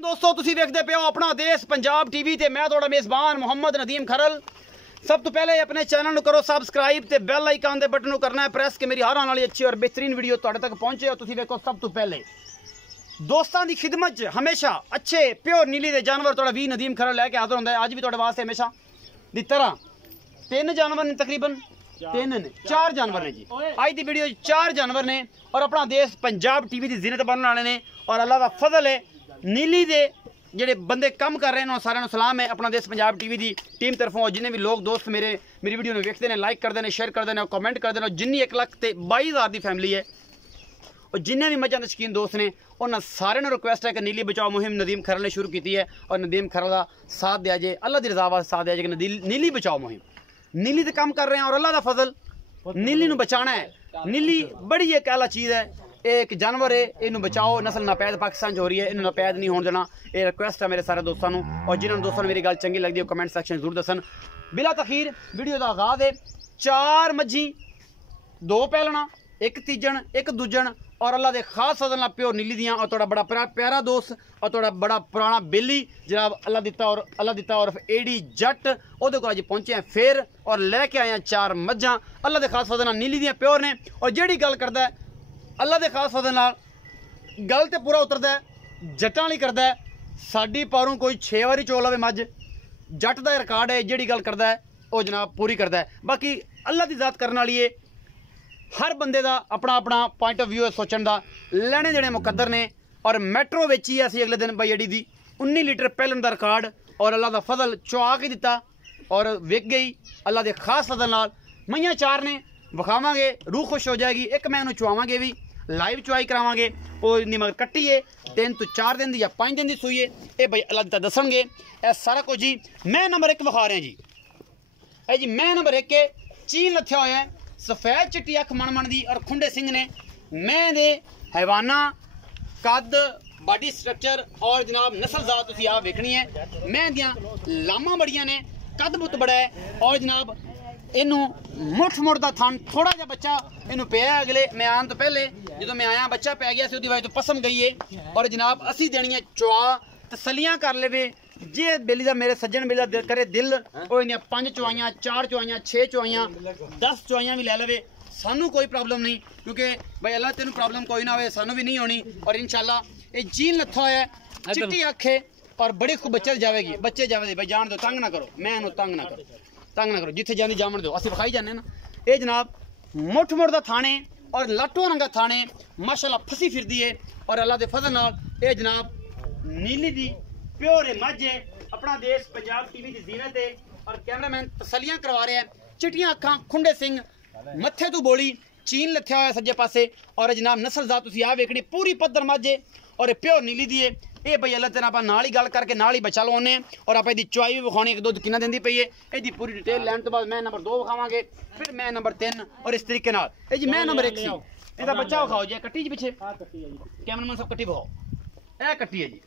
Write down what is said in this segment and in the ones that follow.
दोस्तों तुसी देखते पे हो अपना देश पंजाब टीवी ते मैं थोड़ा मेज़बान मोहम्मद नदीम खरल। सब तो पहले अपने चैनल को करो सबसक्राइब ते बेल आइकन दे बटन करना है प्रेस के मेरी हर आने वाली अच्छी और बेहतरीन वीडियो तुहाडे तक पहुंचे। और तुसी देखो सब तो पहले दोस्तों की खिदमत च हमेशा अच्छे प्योर नीली दे जानवर थोड़ा भी नदीम खरल लैके हाजिर होंदा है। अज भी तुहाडे वास्ते हमेशा दी तरह तीन जानवर ने, तकरीबन चार जानवर ने जी। आज की वीडियो चार जानवर ने और अपना देश पंजाब टीवी की जिन्नत बनने वाले ने। और अल्लाह का फजल है नीली दे जेडे बंदे कम कर रहे हैं सारे सलाम है अपना देश पंजाब टीवी की टीम तरफों। और जिन्हें भी लोग दोस्त मेरी वीडियो में वेखते हैं, लाइक करते हैं, शेयर करते हैं, कमेंट करते हैं। जिन्नी 1,22,000 की फैमिली है और जिन्हें भी मझां दे शकीन दोस्त ने उन्होंने सारे रिक्वेस्ट है कि नीली बचाओ मुहिम नदीम खरल ने शुरू की है। और नदीम खरल का साथ दिया जाए, अल्लाह की रजा वास्ते साथ दिया जाए कि नीली बचाओ मुहिम। नीली तो काम कर रहे हैं और अल्लाह का फजल नीली नूं बचाना है। नीली बड़ी एक आला चीज़ है, एक जानवर है, इनू बचाओ। नस्ल नापैद पाकिस्तान हो रही है, इन्हू नापैद नहीं होने देना। ये रिक्वेस्ट है मेरे सारे दोस्तों को। और जिन्होंने दोस्तों मेरी गल चंगी लगती है कमेंट सैक्शन जरूर दसन। बिला तखीर वीडियो का आगाज है। चार मझी, दो पैलना, एक तीजन, एक दूजन और अल्लाह के खास फजल प्योर नीली दियाँ। और थोड़ा बड़ा प्यारा दोस्त और थोड़ा बड़ा पुराना बेली जनाब अल्लाह दिता और एडी जट वो अज पहुंचे हैं फिर और लैके आए हैं चार मझां अल्लाह के खास फजल नीली दियाँ प्योर ने। और जेड़ी गल करता है अल्लाह के खास फजल गल तो पूरा उतरता है, जट्टां वाली करता है। साडी पारों कोई 6 बारी चोल आवे मझ, जट का रिकॉर्ड है। जेड़ी गल करता है वो जनाब पूरी करता है। बाकी अल्लाह की जात करने वाली है, हर बंदे का अपना अपना पॉइंट ऑफ व्यू है सोचने का। लेने देने मुकद्दर ने। और मैट्रो वेची है असी अगले दिन भाई अड़ी दी 19 लीटर पैलन का रिकॉर्ड। और अल्लाह का फजल चुआ के दिता और विक गई अल्लाह के खास फजल नाल। मईयां चार ने विखावांगे, रूह खुश हो जाएगी। एक मैं उन्होंने चुआवांगे भी, लाइव चुआई करावांगे। और मगर कट्टी है 3 तो 4 दिन की या 5 दिन की सूई है। ये भाई अल्लाह दिता दसणगे। यह सारा कुछ जी मैं नंबर 1 विखा रहे हैं जी। है जी मैं नंबर 1 के चीन लथ्या होया है, सफेद चिट्टी अख मन दी और खुंडे सिंह ने। मैं दे हैवाना कद बॉडी स्ट्रक्चर और जनाब नस्ल जात तुसीं आप वेखनी है। मैं दियां लामा बड़ियां ने, कद बुत बड़ा है और जनाब इनू मुठ मुठ का थन थोड़ा जा बच्चा इनू पिया अगले मैं आने तो पहले जो मैं आया बच्चा पै गया उसकी वजह तो पसम गई है। और जनाब असी देनी है चुआ तसलियां कर लेवे जे बेली का मेरे सज्जन बेली का करे दिल वो इन्हें 5 चुआइयां, 4 चुआइयां, 6 चुआइयां, 10 चुआइयां भी लै लवे, सानू कोई प्रॉब्लम नहीं। क्योंकि भाई अल्लाह तेन प्रॉब्लम कोई ना हो, सानू भी नहीं होनी। और इंशाल्लाह ये जीन लथा है, चिट्टी अख है और बड़ी खूब बच्चे जाएगी। बच्चे जावे भाई जान दो, तंग ना करो, मैं तंग ना करो, तंग ना करो, जिथे जानी जामन दो, असं विखाई जाने ना। ये जनाब मुठ मुठ का थाने और लाटो रंगा थाने माशाल्लाह फसी फिरदी है। और अल्लाह के फजल नाल ये जनाब नीली दी प्योर है मझ है। अपना देश पंजाब टीवी की जीनत है और कैमरामैन तसलियां करवा रहे हैं। चिट्टियां अखां, खुंडे सिंह, मत्थे तू बोली, चीन लथ्या होया सज्जे पासे। और जनाब नस्ल जात तुसीं आ वेखनी पूरी पद्धर मझ है और प्योर नीली दी है। ये भाई अल्लाह तेन आप नाल ही गल करके नाल ही बचा लवाने और आप इसकी चुआई भी विखानी एक दुध कितना देंदी पई है। इसकी पूरी डिटेल लैन तो बाद मैं नंबर 2 विखावांगे, फिर मैं नंबर 3 और इस तरीके नाल। ये जी मैं नंबर 1 सी इसका बच्चा विखाओ जी। कट्टी जी पिछे कैमरामैन सब कट्टी विखाओ। यह कट्टी है जी,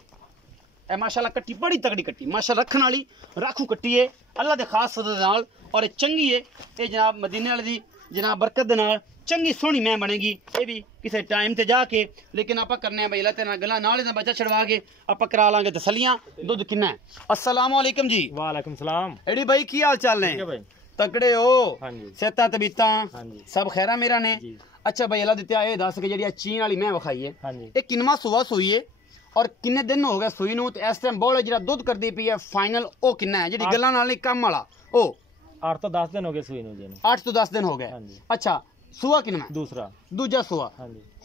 ए माशाल्लाह कट्टी बड़ी तगड़ी कट्टी माशा रखने वाली राखू कट्टी है अल्लाह के खास फजल नाल। और चंगी है ये जनाब मदीने वाले दी जनाब बरकत दे नाल चंगी सोहनी मैं बनेगी। ये भी किसी टाइम ते जाके लेकिन आप करने भाई अल्लाह तेरे गल्लां नाल बच्चा छड़वा के आप करा लांगे तसलियां। दुध किन्ना है? अस्सलाम वालेकुम जी। वालेकुम सलाम। एडी भाई की हाल चाल ने? तकड़े हो? सेहतां तबीयतां सब खैरा मेरा ने? अच्छा भाई अल्लाह दित्ता ये दस के जी चीन वाली मैं विखाई है ये किनवा सुबह सूई है और किन्ने दिन हो गए सूई नूं? इस टाइम बोल जो दुध करती पई है फाइनल वो किन्ना है जी गल्लां नाल नहीं काम वाला? ओ 8 तो 10 दिन हो गए सूई नूं जी। 8 तो 10 दिन हो गए। अच्छा सूआ किन्ना? दूजा सूआ।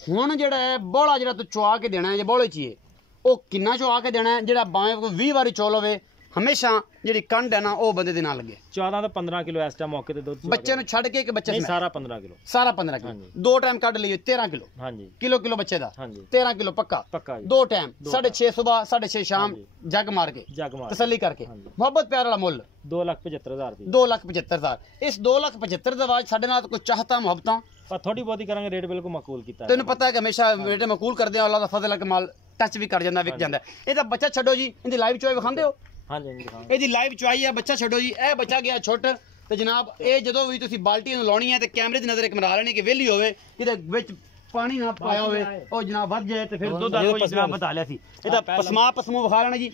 हुण जेड़ा है बोला जेड़ा तू चुआ के देना है जे बोले चाहिए वो किन्ना चुआ के देना है जेड़ा बाएं को 20 बारी चोल होवे हमेशा जी कंड है ना वो बंदे दे ना लगे। 14 तो 15 किलो इस टाइम मौके ते दूध बच्चे ने छड़ के बच्चे नहीं सारा 15 किलो, सारा 15 किलो। 2 टाइम कट लिए 13 किलो। हाँ जी किलो बच्चे दा 13 किलो पक्का 2 टाइम 6:30 सुबह 6:30 शाम जग मार के तसल्ली करके मोहब्बत प्यार वाला मुल 2,75,000 2,75,000। इस 2,75,000 दा साडे नाल कोई चाहता मोहब्बतां पर थोड़ी बहुत ही करांगे रेट बिल्कुल मकबूल कीता। तेन पता है कि हमेशा रेट मकबूल करदे अल्लाह दा फजल है कि माल टच भी कर जांदा विक जांदा। एदा बच्चा छड्डो जी इंदी लाइव चोई विखांदे हो? हाँ जी ਇਹਦੀ ਲਾਈਵ ਚੁਆਈ ਹੈ ਬੱਚਾ ਛੱਡੋ ਜੀ। ਇਹ ਬੱਚਾ ਗਿਆ ਛੁੱਟ ਤੇ ਜਨਾਬ ਇਹ ਜਦੋਂ ਵੀ ਤੁਸੀਂ ਬਾਲਟੀ ਨੂੰ ਲਾਉਣੀ ਹੈ ਤੇ ਕੈਮਰੇ ਦੀ ਨਜ਼ਰ ਇੱਕ ਮਰਾ ਲੈਣੀ ਕਿ ਵਿਹਲੀ ਹੋਵੇ ਇਹਦੇ ਵਿੱਚ ਪਾਣੀ ਨਾ ਪਾਇਆ ਹੋਵੇ ਉਹ ਜਨਾਬ ਵੱਧ ਜਾਏ ਤੇ ਫਿਰ ਦੁੱਧ ਆ ਕੋਈ ਜਨਾਬ ਬਤਾ ਲਿਆ ਸੀ ਇਹਦਾ ਪਸਮੂ ਵਿਖਾ ਲੈਣਾ ਜੀ।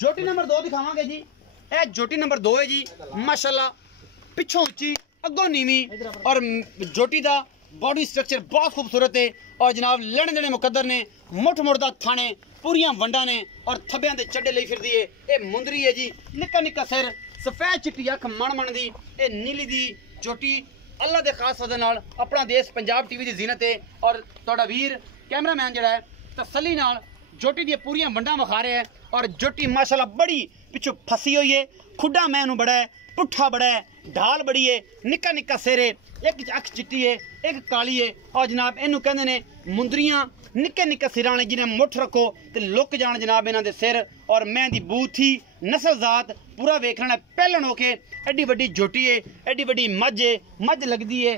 ਜੋਟੀ ਨੰਬਰ 2 ਦਿਖਾਵਾਂਗੇ ਜੀ। ਇਹ ਜੋਟੀ ਨੰਬਰ 2 ਹੈ ਜੀ। ਮਾਸ਼ਾਅੱਲਾ ਪਿੱਛੋਂ ਉੱਚੀ ਅੱਗੋਂ ਨੀਵੀਂ ਔਰ ਜੋਟੀ ਦਾ बॉडी स्ट्रक्चर बहुत खूबसूरत है और जनाब लड़न देने मुकद्दर ने मुठ मुड़दा थाने पूरियां वंडा ने और थब्बियां दे चड्डे लई फिरदी है। ये मुंदरी है जी, निक्का निक्का सिर, सफेद चिट्टी अख मण मण दी, ये नीली दी जोटी अल्लाह दे खास वजह नाल अपना देश पंजाब टीवी दी जीनत है। और तुहाडा वीर कैमरामैन जिहड़ा है तसल्ली नाल जोटी दी पूरियां वंडा विखा रहा है और जोटी माशाल्लाह बड़ी पिछों फसी हुई है। खुडा मैनू बड़ा है, पुट्ठा बड़ा है, ढाल बड़ी है, निक्का निक्का सिर है, एक अख चिट्टी है, एक काली है और जनाब इनू कहंदे ने मुंदरियां निक्के निक्के सिरां ने जिन्हें मुठ रखो तो लुक जान जनाब इन्हां दे सिर। और मैं दी बूथी नस्ल जात पूरा वेखना पहलन होके एडी वड्डी जोटी है, एडी वड्डी मझ है, मझ लगदी है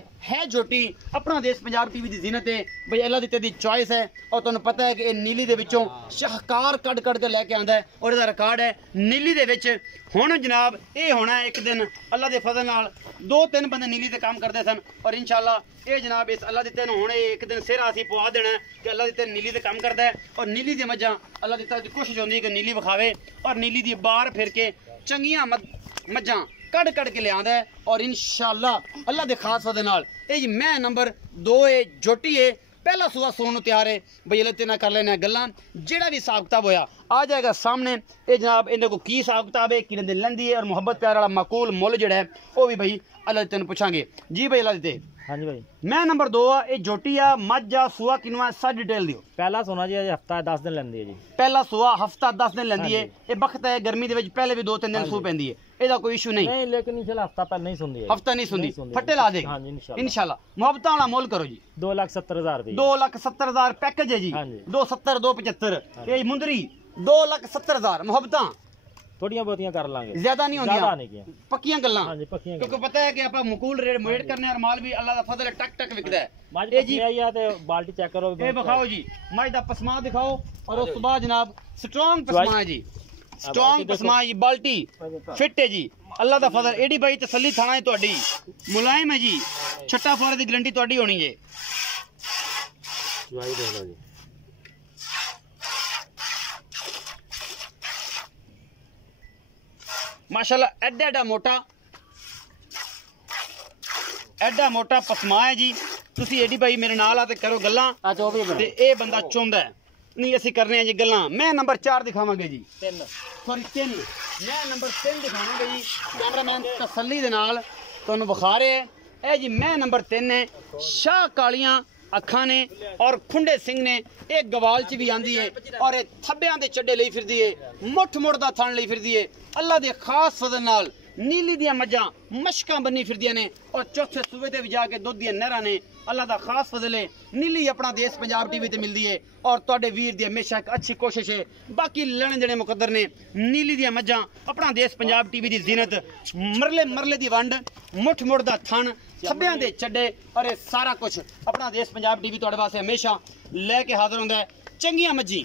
जोटी अपना देश पंजाब टीवी दी जीनत है। भाई अल्लाह दी तेरी चॉइस है और तुहानू पता है कि ये नीली दे विचों शाहकार कड कड के लैके आंदा है और इसदा रिकॉर्ड है नीली दे विच। हुण जनाब ये होना है एक दिन अल्लाह दे फजल नाल 2-3 बंदे नीली दे काम करते सन और इंशाअल्लाह ये जनाब इस अल्लाह दिते हुण एक दिन सिर असीं पवा देना है कि अल्लाह दिते नीली दे काम करदा है और नीली दी मझां अल्लाह दिता दी कोशिश होंदी है कि नीली विखावे और नीली दी बाहर फिर के चंगियां मझां कड़ कड़ के लियांदा है और इंशाअल्लाह अल्लाह दे खास वजह नाल ये जी मैं नंबर 2 है जोटी है। पहला सूआ सोन नूं तैयार है बई अल्लाह ते ना कर लेना गल्लां जेड़ा भी हिसाब किताब होया आ जाएगा सामने। ये जनाब इन्हें को की हिसाब किताब है किन्ने दिन लैंदी है और मुहब्बत प्यार वाला माकूल मुल जेड़ा है वो भी भाई अल्लाह तेन पूछांगे जी। भाई अल्लाह दे हाँ जी भाई मैं नंबर 2 आ ये जोटी आ मझ आ सूआ किनवा सब डिटेल दियो। पहला सोना जी हफ्ता 10 दिन लैंदी है जी। पहला सूआ हफ्ता 10 दिन लैंदी है। ये वक्त है गर्मी दे विच पहले भी 2-3 दिन सूह पैंदी है, ਇਹਦਾ ਕੋਈ ਇਸ਼ੂ ਨਹੀਂ। नहीं लेकिन इंशाल्लाह हफ्ता पहले नहीं सुनदी है, हफ्ता नहीं सुनदी फट्टे ला देगी। हाँ जी इंशाल्लाह मुहब्बतां वाला मोल करो जी। 2,70,000 रुपए 2,70,000 पैकेज है जी। 270 275 ये मुंदरी 2,70,000 मुहब्बतां थोड़ियां बहुतियां कर लांगे, ज्यादा नहीं होंदियां पक्कियां गल्लां। हाँ जी पक्कियां क्योंकि पता है कि आप मुकूल रेट वेट करने और माल भी अल्लाह दा फजल है टक टक विकदा है। ये जी ते बाल्टी चेक करो ये दिखाओ जी मझ दा पसमा दिखाओ और उस बाद जनाब स्ट्रांग पसमा है जी, स्ट्रांग पसमा जी बाल्टी फिट है जी अल्लाह दा फजल। एडी भाई तसल्ली थाना है तुहाडी मुलायम है जी, छट्टा फौरे दी गारंटी तुहाडी होनी है। भाई देख लो जी माशाल्लाह एडा मोटा पसमा है जी। तुसी एडी भाई मेरे नाल आ ते करो गल्लां ते ए बंदा चोंदा है नहीं असी करने हैं जी गल्लां। मैं नंबर 4 दिखावांगे जी, 3 मैं नंबर 3 दिखावांगे जी। कैमरामैन तसल्ली दे नाल तुहानू विखा रहे हैं ए जी। मैं नंबर 3 है शाह कालियां अखां ने और खुंडे सिंह ने एक गवाल च भी आंदी है और ये थब्बियां दे चड्डे लई फिरदी है, मुठ मुड़दा थण लई फिरदी है। अल्लाह दे खास फजल नाल नीली दियां मझां मशकां बनी फिरदियां ने और चौथे सूबे ते भी जाके दुध दियां नहरां ने। अल्लाह दा खास फजल है नीली अपना देश पंजाब टीवी ते मिलदी है और तुहाडे वीर दी हमेशा एक अच्छी कोशिश है। बाकी लड़न देने मुकद्दर ने नीली दियां मझां अपना देश पंजाब टीवी दी जीनत, मरले मरले दी वंड, मुठ मुड़दा थण, थब्बियां दे चड्डे और ये सारा कुछ अपना देश पंजाब टीवी तुहाडे वास्ते हमेशा लैके हाजिर हुंदा है। चंगियां मझी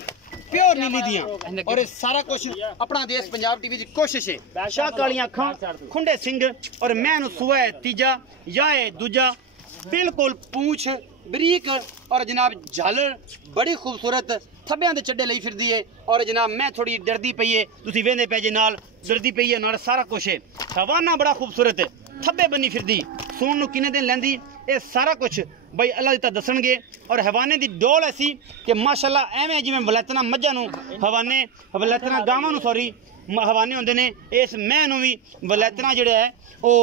प्योर नीली दियां और ये सारा कुछ अपना देश पंजाब टीवी की कोशिश है। शाह कालियां अखां खुंडे सिंह और मैं सूआ है तीजा या है दूजा, बिल्कुल पूंछ बरीक और जनाब झालर बड़ी खूबसूरत, थब्बियां दे चड्डे लई फिरदी है और जनाब मैं थोड़ी डरदी पई है, तुसी वेंदे पे जे नाल डरदी पई है नाल सारा कुछ है। हवाना बड़ा खूबसूरत है, थब्बे बनी फिरदी, सून नूं किन्ने दिन लैंदी ये सारा कुछ बई अल्लाह दिता दसणगे। और हवाने दी डोल ऐसी कि माशाअल्लाह एवें जिवें वलैतना मझां नूं हवाने वलैतना गावां नूं सॉरी हवाने हुंदे ने, इस मैं नूं भी वलैतना जिहड़ा है वो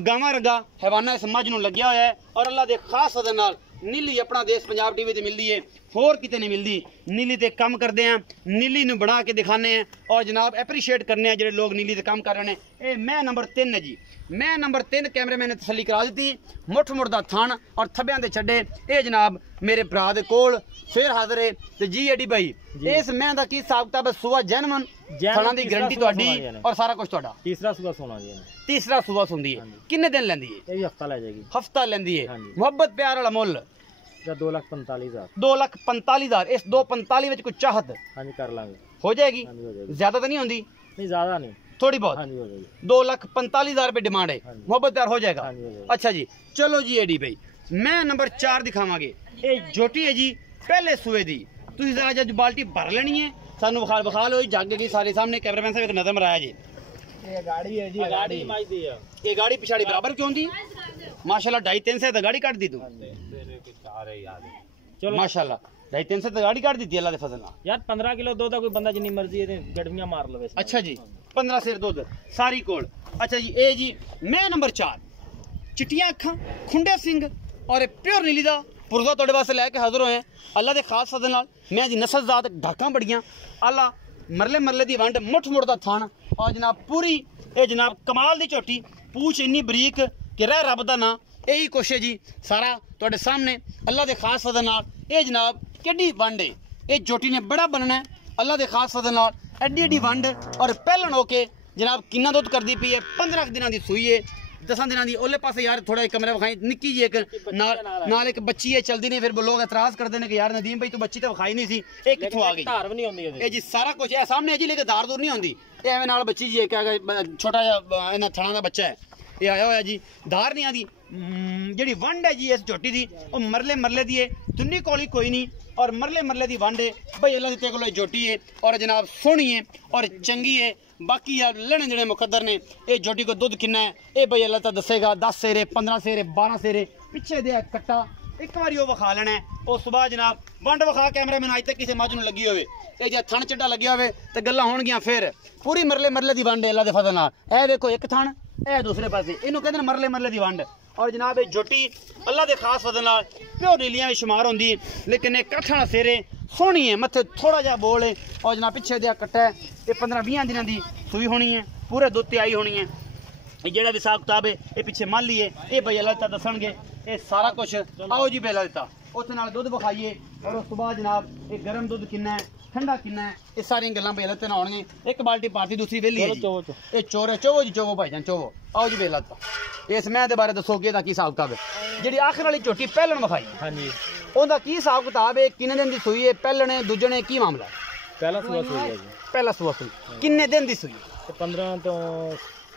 गावां रगा हवाना इस मझ नूं लग्या होया है और अल्लाह दे खास वजह नाल नीली अपना देश पंजाब टीवी ते मिलदी है, होर किते नहीं मिलदी। नीली ते काम करदे हैं, नीली नूं बना के दिखाने हैं और जनाब एप्रीशिएट करने हैं जेडे लोग नीली ते काम कर रहे हैं। ये मैं नंबर 3 है जी। मैं नंबर 3 कैमरे मैंने तसल्ली करा दी, मुठ मुड़दा थण और थब्बियां दे चड्डे। ये जनाब मेरे भरा दे कोल फिर हाजिर है ते जी एडी भाई इस मैं दा की हिसाब किताब है? सूआ जेनवन थणां दी गारंटी तुहाडी और सारा कुछ तुहाडा। तीसरा सूआ सोना जी, तीसरा सूआ सुंदी है। किन्ने दिन लैंदी है? ये भी हफ्ता ले जाएगी। हफ्ता लैंदी है। मुहब्बत प्यार वाला मुल 2,45,000 2,45,000 इस 2,45 विच कुछ चाहत हाँ जी कर लांगे हो जाएगी। हाँ जी हो जाएगी, ज्यादा तो नहीं होंदी? नहीं ज्यादा नहीं, थोड़ी बहुत। हाँ जी हो जाएगी। 2,45,000 रुपए डिमांड है, मुहब्बत प्यार हो जाएगा। हाँ जी हो जाएगा। अच्छा जी चलो जी एडी भाई मैं नंबर 4 दिखावांगे। ये जोटी है जी पहले सूए दी। तुसीं जरा जब बाल्टी भर लेनी है सानू विखा लो जग गई सारे सामने कैमरामैन साहब एक नजर मराया जी। ये गाड़ी है जी, गाड़ी ये गाड़ी पिछाड़ी बराबर क्यों दी माशाल्लाह 2.5-3 से तो गाड़ी काट दी तू माशाल्लाह 2.5-3 से तो गाड़ी काट दी अल्लाह दे फजल नाल यार 15 किलो दूध कोई बंदा जिन्नी मर्जी है गड़वियां मार लवे। अच्छा जी 15 सेर दूध सारी कोल। अच्छा जी ए जी मैं नंबर 4 चिट्टियां अखां खुंडे सिंह और प्योर नीली दा पुरजा तुहाडे वास्ते लैके हाजिर होए अल्लाह दे खास फजल नाल। मैं जी नस्ल जात ढाकां बड़ियां अल्लाह मरले मरले दी वंड मुठ मुठ दा थान और जनाब पूरी ये जनाब कमाल दी झोटी पूछ इन्नी बरीक कि रह रब दा ना यही कुछ है जी सारा तुहाडे सामने अल्लाह दे खास फजल नाल। ये जनाब केडी वंड है ये झोटी ने बड़ा बनना है अल्लाह दे खास फजल नाल एडी एडी वंड और पहलन होके जनाब किन्ना दुध करदी पई है 15 दिनां दी सूई है 10 दिनां दी। ओले पासे यार थोड़ा कमरा विखाई निक्की जी एक नाल एक बच्ची है चलदी नहीं फिर लोग एतराज करते हैं कि यार नदीम भाई तू बच्ची तो विखाई नहीं सी एक कित्थों आ गई धार भी नहीं होंदी ये जी सारा कुछ है सामने है जी लेकिन धार दूर नहीं होंदी ये एवें नाल बच्ची जी एक छोटा जिहा इन्हां थणा दा बच्चा है ये आया होया जी धार नहीं आती जी वंड है जी इस झोटी दी और मरले मरले दी है तुन्नी कोली कोई नहीं और मरले मरले दी वंड है भाई अल्लाह दी कोल झोटी है और जनाब सोहनी है और चंगी है। बाकी यार लड़ने जड़े मुकद्दर ने ये झोटी को दुध कितना है ये भाई अल्लाह तो दसेगा 10 सेरे 15 सेरे 12 सेरे पिछे दे कट्टा एक बार वो विखा लेना है उस बाद जनाब वंड विखा कैमरामैन अज तक किसी मझ नूं लगी होवे ते जे थण चड्डा लग्या होवे ते गल्लां होणगियां फिर पूरी मरले मरले दी वंड है अल्लाह दे फजल नाल। ए देखो एक थण ए दूसरे पासे इनू कहंदे ने मरले मरले दी वंड और जनाब ये झोटी अल्लाह दे खास फजल नाल प्योर नीलियां में शुमार होंदी लेकिन एक कठण सेरे सोहनी है मत्थे थोड़ा जा बोल है और जनाब पिछे दे कट्टा है ये 15-20 दिनां दी सूई होनी है पूरे दुध ते आई होनी है। जेड़ा भी हिसाब किताब है ये पिछे माली है ये भाई अल्लाह ता दसणगे ये सारा कुछ आओ जी बेला दिता उस नाल दुध विखाइए और उस बाद जनाब ये गर्म दुध कितना है ठंडा कितना है ये सारी गल्लां बेला ते ना होणगे। एक बाल्टी पाती दूसरी वेली है ये चोर है चोवो जी चोवो भाईजान चोवो आओ जी बेला ता इस मैं दे बारे दसो कि एदा की हिसाब किताब है। जेड़ी आखिर वाली झोटी पहलन विखाई हां जी ओंदा की हिसाब किताब है किन्ने दिन दी सूई है पहलने दूजने की मामला पहला सुबह सूई है जी पहला सुबह सूई किन्ने दिन दी सूई 15 तो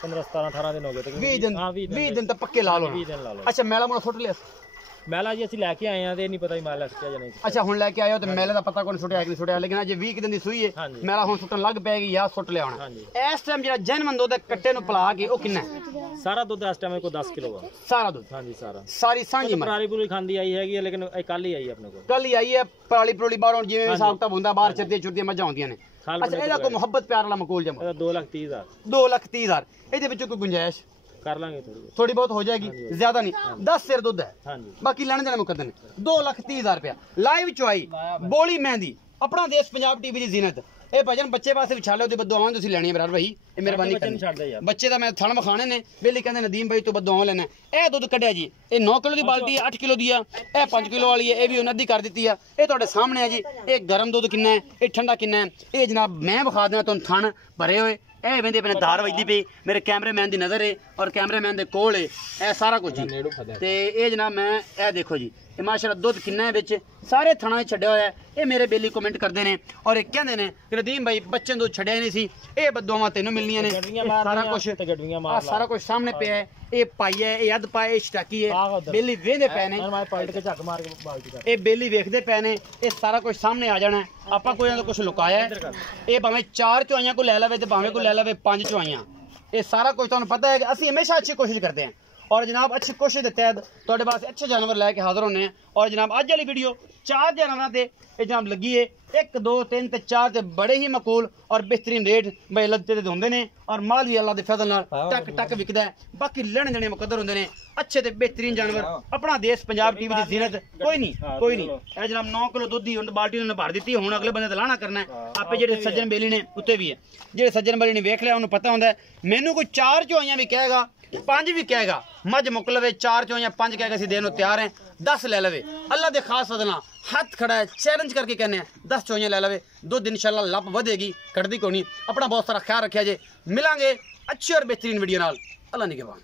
15-17-18 दिन हो गए तक 20 दिन तो पक्के ला लो 20 दिन ला लो। अच्छा मेला मुड़ा सुट लिया मैला जी ਅਸੀਂ ਲੈ ਕੇ ਆਏ ਆ ਤੇ ਨਹੀਂ ਪਤਾ ਹੀ ਮੈਲਾ ਸੁੱਟਿਆ ਜਾਂ ਨਹੀਂ। अच्छा हुण लेके आए हो तो मेले का पता कोई सुटिया कि नहीं सुटिया लेकिन अजे 20 दिन दी सूई है मेला हुण सुटन लग पेगी या सुट लिया होना। इस टाइम जेड़ा जन्म दुध कट्टे नु पला के ओ किन्ना है सारा दुध इस टाइम को 10 किलो है सारा दुध हां जी सारा सारी सांझी मर पराली पुली खांदी आई हैगी लेकिन कल ही आई अपने को कल ही आई है पराली पुली बाहर जिवें हिसाब किताब हुंदा बाहर चरदी चुरदी मजा आउंदियां ने। अच्छा एदा कोई मोहब्बत प्यार वाला मकूल जमा 2,30,000 2,30,000 एदे विचों कोई गुंजाइश कर लांगे थोड़ी बहुत हो जाएगी ज्यादा नहीं 10 सिर दुध है बाकी लेने देने मुकद्दर ने 2,30,000 रुपया लाइव चुआई बोली मेहंदी अपना देश पंजाब टीवी दी जीनत ए भजन बच्चे वास्ते विछाले ओदी बददुआवां तुसीं लेनी है बराबर भाई ए मेहरबानी करनी बच्चे दा मैं थण विखाने ने बेली कहंदे नदीम भाई तू बददुआवां लेना ए दुध कढिया जी ए 9 किलो दी बाल्टी 8 किलो दी है ए 5 किलो वाली है ए भी उन्हें अद्धी कर दी है ए तुहाडे सामने है जी ए गर्म दुध किन्ना है ए ठंडा किन्ना है ए जनाब मैं विखा देना तुहानूं थण भरे हुए ए वेंदे अपने धार वजदी पई मेरे कैमरामैन दी नज़र है और कैमरामैन दे कोल है ए सारा कुछ जी ते ए जनाब मैं ए देखो जी ये माशाल्लाह दुध किन्ना है विच सारे थणा छड्डिया होया है ये मेरे बेली कमेंट करते हैं और एक कहंदे ने कि नदीम भाई बच्चे दुध छड्डिया नहीं सी ए बददुआवां तैनूं मिलनियां ने सारा कुछ सारा कुछ सामने पिया है ये पाई है ये अध पाए स्टाकी है बेली वेंदे पे ने ये बेली वेखदे पे ने ये सारा कुछ सामने आ जाना है आपां कोई ना कुछ लुकाया है ये भावें 4 चुआइयां को ले लवे ते भावें को ले लवे 5 चुआइयां ये सारा कुछ तुहानूं पता है कि असीं हमेशा अच्छी कोशिश करते हैं और जनाब अच्छी कोशिश के तहत तुहाडे वास्ते अच्छे जानवर लैके हाजिर होने हैं। और जनाब अज वाली वीडियो 4 जानवरां ते ये जनाब लगी है 1 2 3 ते 4 ते बड़े ही मकूल और बेहतरीन रेट भाई लद्दे दे होंदे ने और माल भी अल्लाह दे फजल नाल टक टक विकदा है। बाकी लेने देने मुकद्दर होंदे ने अच्छे ते बेहतरीन जानवर अपना देश पंजाब टीवी दी जीनत कोई नहीं ए जनाब 9 किलो दुध दी हुण बाल्टी ने भर दित्ती हुण अगले बंदे ते लाना करना है आपे जेडे सज्जन बेली ने उत्ते भी है जेडे सज्जन बेली ने वेख लिया उन्हें पता होंदा है मैनू कोई 4 चुआइयां भी कहेगा 5 भी कहेगा मझ मुक लवे 4 चुआइयां 5 कहेगा असीं देन नूं तैयार हैं 10 ले लवे अल्लाह दे खास सदना हाथ खड़ा है चैलेंज करके कहने 10 चुआइयां ले लवे दुध इंशाल्लाह लप वधेगी कटदी कोई नहीं। अपना बहुत सारा ख्याल रखिया जे मिलांगे अच्छी और बेहतरीन वीडियो नाल अल्लाह निगहबान।